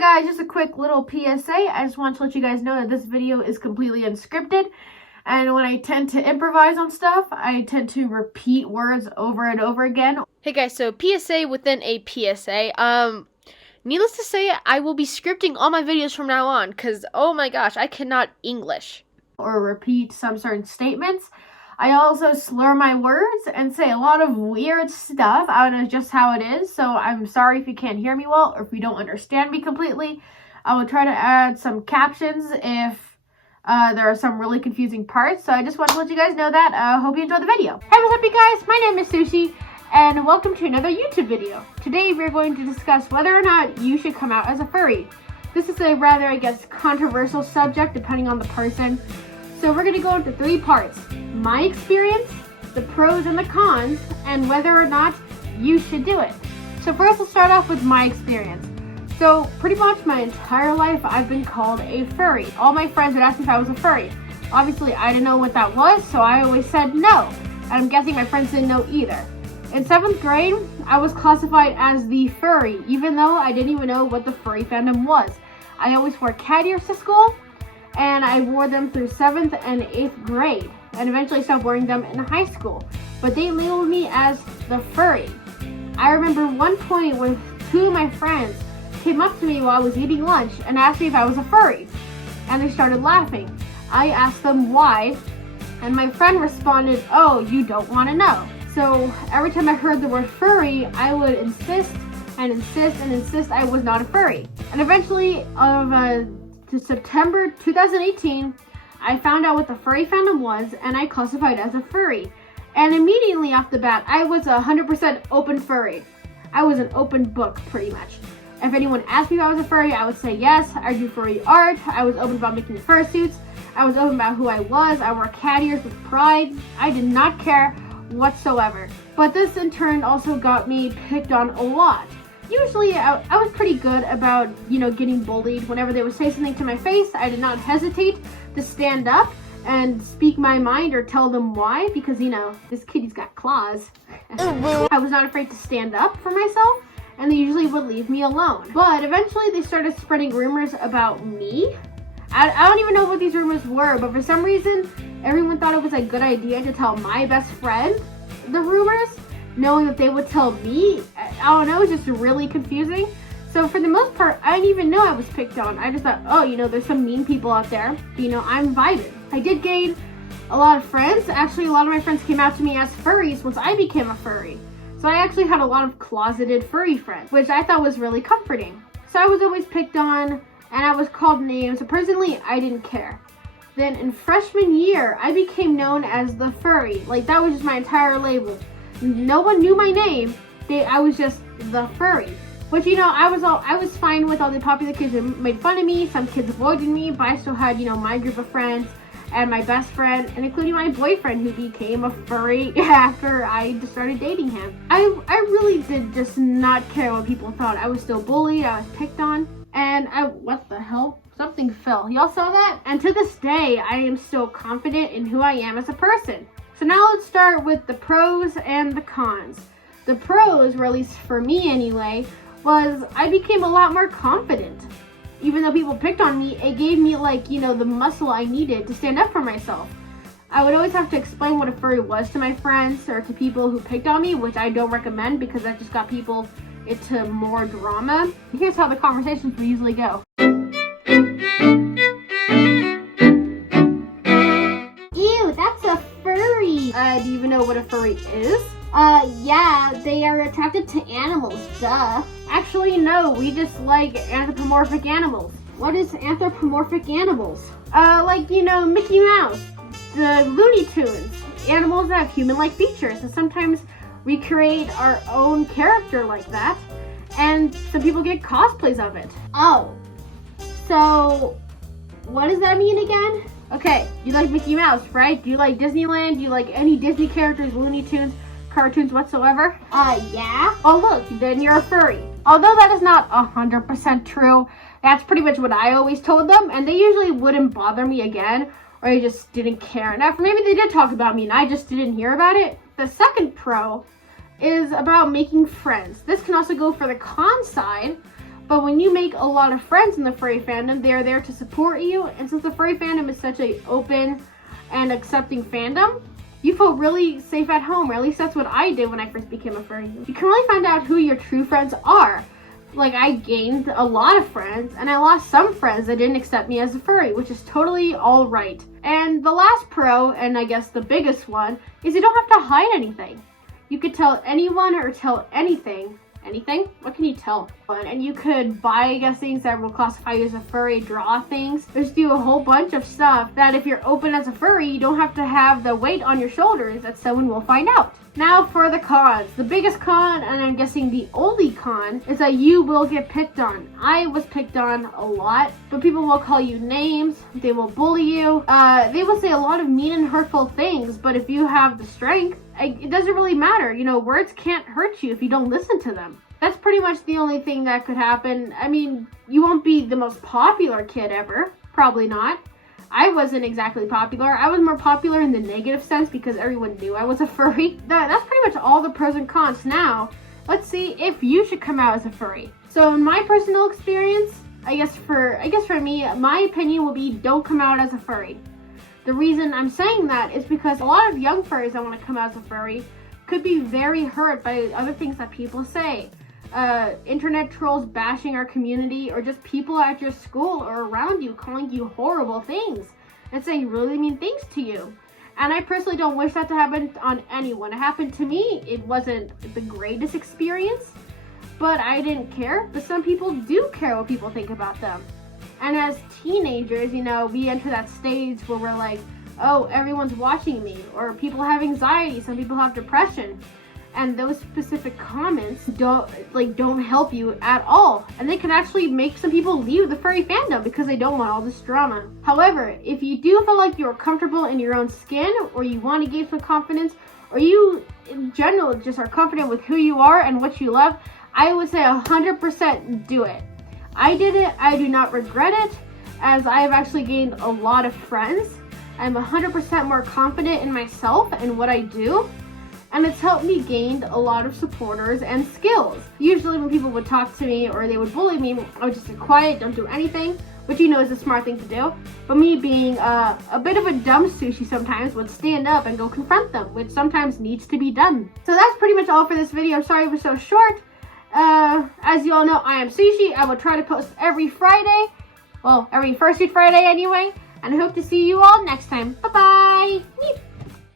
guys, just a quick little PSA. I just want to let you guys know that this video is completely unscripted. And when I tend to improvise on stuff, I tend to repeat words over and over again. Hey guys, so PSA within a PSA. Needless to say, I will be scripting all my videos from now on, because, oh my gosh, I cannot English. Or repeat some certain statements. I also slur my words and say a lot of weird stuff. I don't know just how it is, so I'm sorry if you can't hear me well or if you don't understand me completely. I will try to add some captions if there are some really confusing parts. So I just want to let you guys know that. Hope you enjoy the video. Hey, what's up, you guys? My name is Sushi, and welcome to another YouTube video. Today we're going to discuss whether or not you should come out as a furry. This is a rather, I guess, controversial subject depending on the person. So we're going to go into 3 parts. My experience, the pros and the cons, and whether or not you should do it. So first we'll start off with my experience. So pretty much my entire life I've been called a furry. All my friends would ask me if I was a furry. Obviously I didn't know what that was, so I always said no. And I'm guessing my friends didn't know either. In 7th grade, I was classified as the furry, even though I didn't even know what the furry fandom was. I always wore cat ears to school, and I wore them through 7th and 8th grade, and eventually stopped wearing them in high school. But they labeled me as the furry. I remember one point when 2 of my friends came up to me while I was eating lunch and asked me if I was a furry, and they started laughing. I asked them why, and my friend responded, "Oh, you don't want to know." So every time I heard the word furry, I would insist and insist and insist I was not a furry. And eventually, to September 2018, I found out what the furry fandom was, and I classified as a furry. And immediately off the bat, I was 100% open furry. I was an open book, pretty much. If anyone asked me if I was a furry, I would say yes. I do furry art. I was open about making fursuits. I was open about who I was. I wore cat ears with pride. I did not care whatsoever. But this in turn also got me picked on a lot. Usually I was pretty good about, getting bullied. Whenever they would say something to my face, I did not hesitate to stand up and speak my mind or tell them why, because, this kitty's got claws. I was not afraid to stand up for myself, and they usually would leave me alone. But eventually they started spreading rumors about me. I don't even know what these rumors were, but for some reason, everyone thought it was a good idea to tell my best friend the rumors, knowing that they would tell me. I don't know, it's just really confusing. So for the most part, I didn't even know I was picked on. I just thought, oh, there's some mean people out there. I'm vibing. I did gain a lot of friends. Actually, a lot of my friends came out to me as furries once I became a furry. So I actually had a lot of closeted furry friends, which I thought was really comforting. So I was always picked on, and I was called names. So personally, I didn't care. Then in freshman year, I became known as the furry. Like, that was just my entire label. No one knew my name. I was just the furry. Which, I was fine with. All the popular kids who made fun of me. Some kids avoided me, but I still had, my group of friends and my best friend, and including my boyfriend, who became a furry after I just started dating him. I really did just not care what people thought. I was still bullied. I was picked on, and what the hell? Something fell. Y'all saw that? And to this day, I am still confident in who I am as a person. So now let's start with the pros and the cons. The pros, or at least for me anyway, was I became a lot more confident. Even though people picked on me, it gave me the muscle I needed to stand up for myself. I would always have to explain what a furry was to my friends or to people who picked on me, which I don't recommend because that just got people into more drama. Here's how the conversations would usually go. Ew, that's a furry. Do you even know what a furry is? Yeah, they are attracted to animals, duh. Actually, no, we just like anthropomorphic animals. What is anthropomorphic animals? Mickey Mouse, the Looney Tunes, animals that have human-like features, and sometimes we create our own character like that, and some people get cosplays of it. Oh, so what does that mean again? Okay, you like Mickey Mouse, right? Do you like Disneyland? Do you like any Disney characters, Looney Tunes, cartoons whatsoever? Yeah. Oh look, then you're a furry. Although that is not 100% true, that's pretty much what I always told them, and they usually wouldn't bother me again, or they just didn't care enough. Maybe they did talk about me and I just didn't hear about it. The second pro is about making friends. This can also go for the con side, But when you make a lot of friends in the furry fandom, they are there to support you. And since the furry fandom is such a open and accepting fandom, you feel really safe at home, or at least that's what I did when I first became a furry. You can really find out who your true friends are. Like, I gained a lot of friends, and I lost some friends that didn't accept me as a furry, which is totally alright. And the last pro, and I guess the biggest one, is you don't have to hide anything. You could tell anyone or tell anything. Anything? What can you tell? And you could buy, I guess, things that will classify you as a furry, draw things. Just do a whole bunch of stuff that if you're open as a furry, you don't have to have the weight on your shoulders that someone will find out. Now for the cons. The biggest con, and I'm guessing the only con, is that you will get picked on. I was picked on a lot, but people will call you names, they will bully you, they will say a lot of mean and hurtful things, but if you have the strength, it doesn't really matter. You know, words can't hurt you if you don't listen to them. That's pretty much the only thing that could happen. I mean, you won't be the most popular kid ever. Probably not. I wasn't exactly popular. I was more popular in the negative sense because everyone knew I was a furry. That's pretty much all the pros and cons. Now, let's see if you should come out as a furry. So in my personal experience, I guess for me, my opinion will be don't come out as a furry. The reason I'm saying that is because a lot of young furries that want to come out as a furry could be very hurt by other things that people say. Internet trolls bashing our community, or just people at your school or around you calling you horrible things and saying really mean things to you. And I personally don't wish that to happen on anyone. It happened to me. It wasn't the greatest experience, but I didn't care. But some people do care what people think about them. And as teenagers, you know, we enter that stage where we're like, oh, everyone's watching me, or people have anxiety, some people have depression. And those specific comments don't help you at all. And they can actually make some people leave the furry fandom because they don't want all this drama. However, if you do feel like you're comfortable in your own skin, or you want to gain some confidence, or you in general just are confident with who you are and what you love, I would say 100% do it. I did it. I do not regret it, as I have actually gained a lot of friends. I'm 100% more confident in myself and what I do. And it's helped me gain a lot of supporters and skills. Usually when people would talk to me or they would bully me, I would just be quiet, don't do anything, which you know is a smart thing to do. But me being a bit of a dumb sushi sometimes would stand up and go confront them, which sometimes needs to be done. So that's pretty much all for this video. I'm sorry it was so short. As you all know, I am Sushi. I will try to post every Friday. Well, every first week Friday anyway. And I hope to see you all next time. Bye-bye.